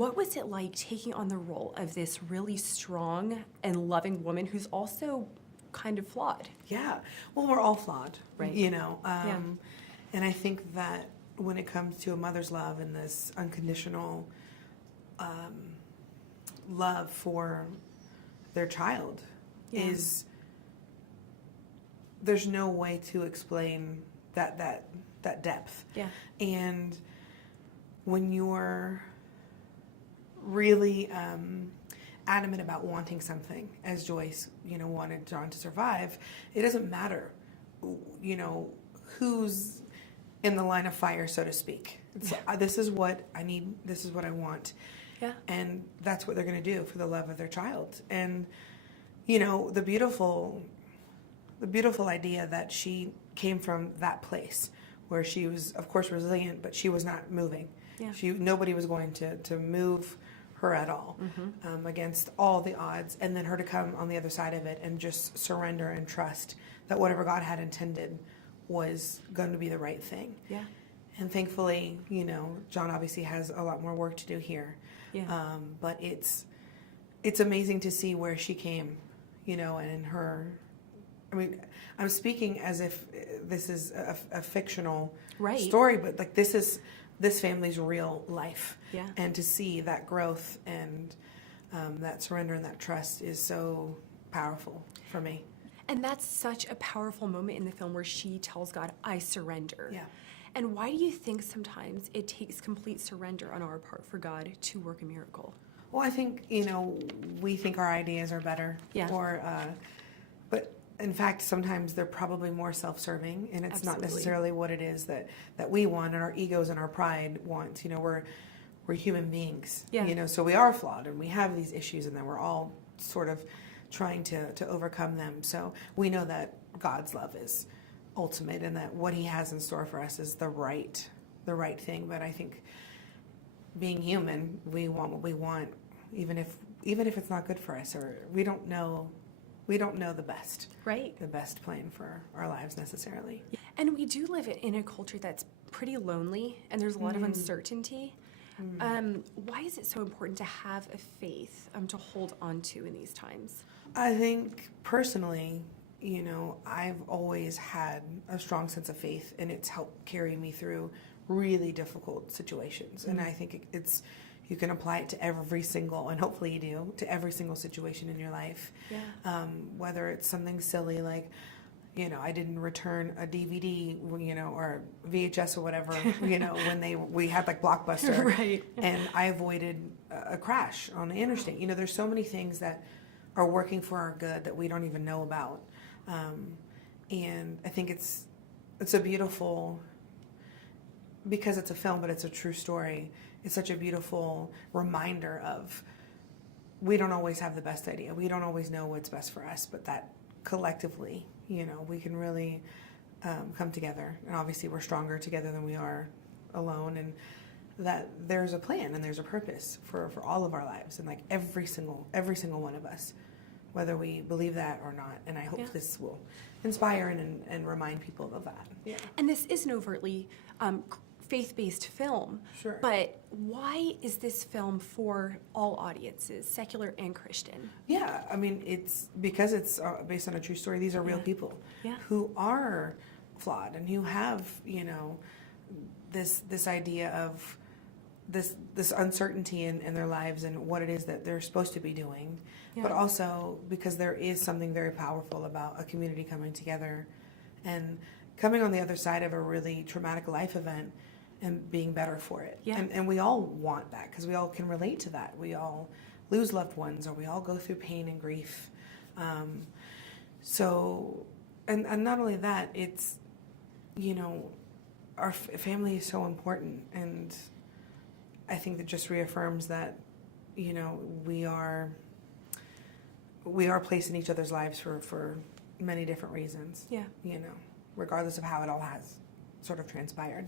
What was it like taking on the role of this really strong and loving woman who's also kind of flawed? Yeah. Well, we're all flawed, Right. And I think that when it comes to a mother's love and this unconditional love for their child is, there's no way to explain that depth. Yeah. And when you're really adamant about wanting something, as Joyce, wanted John to survive, it doesn't matter, who's in the line of fire, so to speak. It's, this is what I need. This is what I want. Yeah. And that's what they're going to do for the love of their child. And, the beautiful idea that she came from that place where she was, of course, resilient, but she was not moving. Yeah. Nobody was going to move her at all, against all the odds. And then her to come on the other side of it and just surrender and trust that whatever God had intended was going to be the right thing. Yeah. And thankfully, John obviously has a lot more work to do here. Yeah. But it's amazing to see where she came, and her. I mean, I'm speaking as if this is a fictional story, but like this is this family's real life. Yeah. And to see that growth and that surrender and that trust is so powerful for me. And that's such a powerful moment in the film where she tells God, I surrender. Yeah. And why do you think sometimes it takes complete surrender on our part for God to work a miracle? Well, I think, we think our ideas are better. Yeah. But in fact, sometimes they're probably more self-serving, and it's Absolutely. not necessarily what it is that we want, and our egos and our pride want. We're human beings. Yeah. So we are flawed, and we have these issues, and then we're all sort of trying to overcome them. So we know that God's love is ultimate, and that what He has in store for us is the right thing. But I think being human, we want what we want, even if it's not good for us, or we don't know the best. Right. The best plan for our lives necessarily. And we do live in a culture that's pretty lonely, and there's a lot of uncertainty. Why is it so important to have a faith to hold on to in these times? I think personally, I've always had a strong sense of faith, and it's helped carry me through really difficult situations. And I think you can apply it to every single, and hopefully you do, to every single situation in your life. Yeah. Whether it's something silly like, I didn't return a DVD, or VHS or whatever, when we had like Blockbuster. Right. And I avoided a crash on the interstate. There's so many things that are working for our good that we don't even know about. And I think it's a beautiful, because it's a film, but it's a true story. It's such a beautiful reminder of, we don't always have the best idea. We don't always know what's best for us, but that collectively, we can really come together. And obviously we're stronger together than we are alone. And that there's a plan and there's a purpose for all of our lives. And like every single one of us, whether we believe that or not. And I hope this will inspire and remind people of that. Yeah. And this is an overtly faith-based film. Sure. But why is this film for all audiences, secular and Christian? Yeah, I mean, it's because it's based on a true story. These are real people who are flawed and who have, this idea of this uncertainty in their lives and what it is that they're supposed to be doing. Yeah. But also because there is something very powerful about a community coming together and coming on the other side of a really traumatic life event and being better for it. Yeah. And we all want that because we all can relate to that. We all lose loved ones, or we all go through pain and grief. So not only that, it's, our family is so important. And I think that just reaffirms that, we are placed in each other's lives for many different reasons. Yeah. Regardless of how it all has sort of transpired.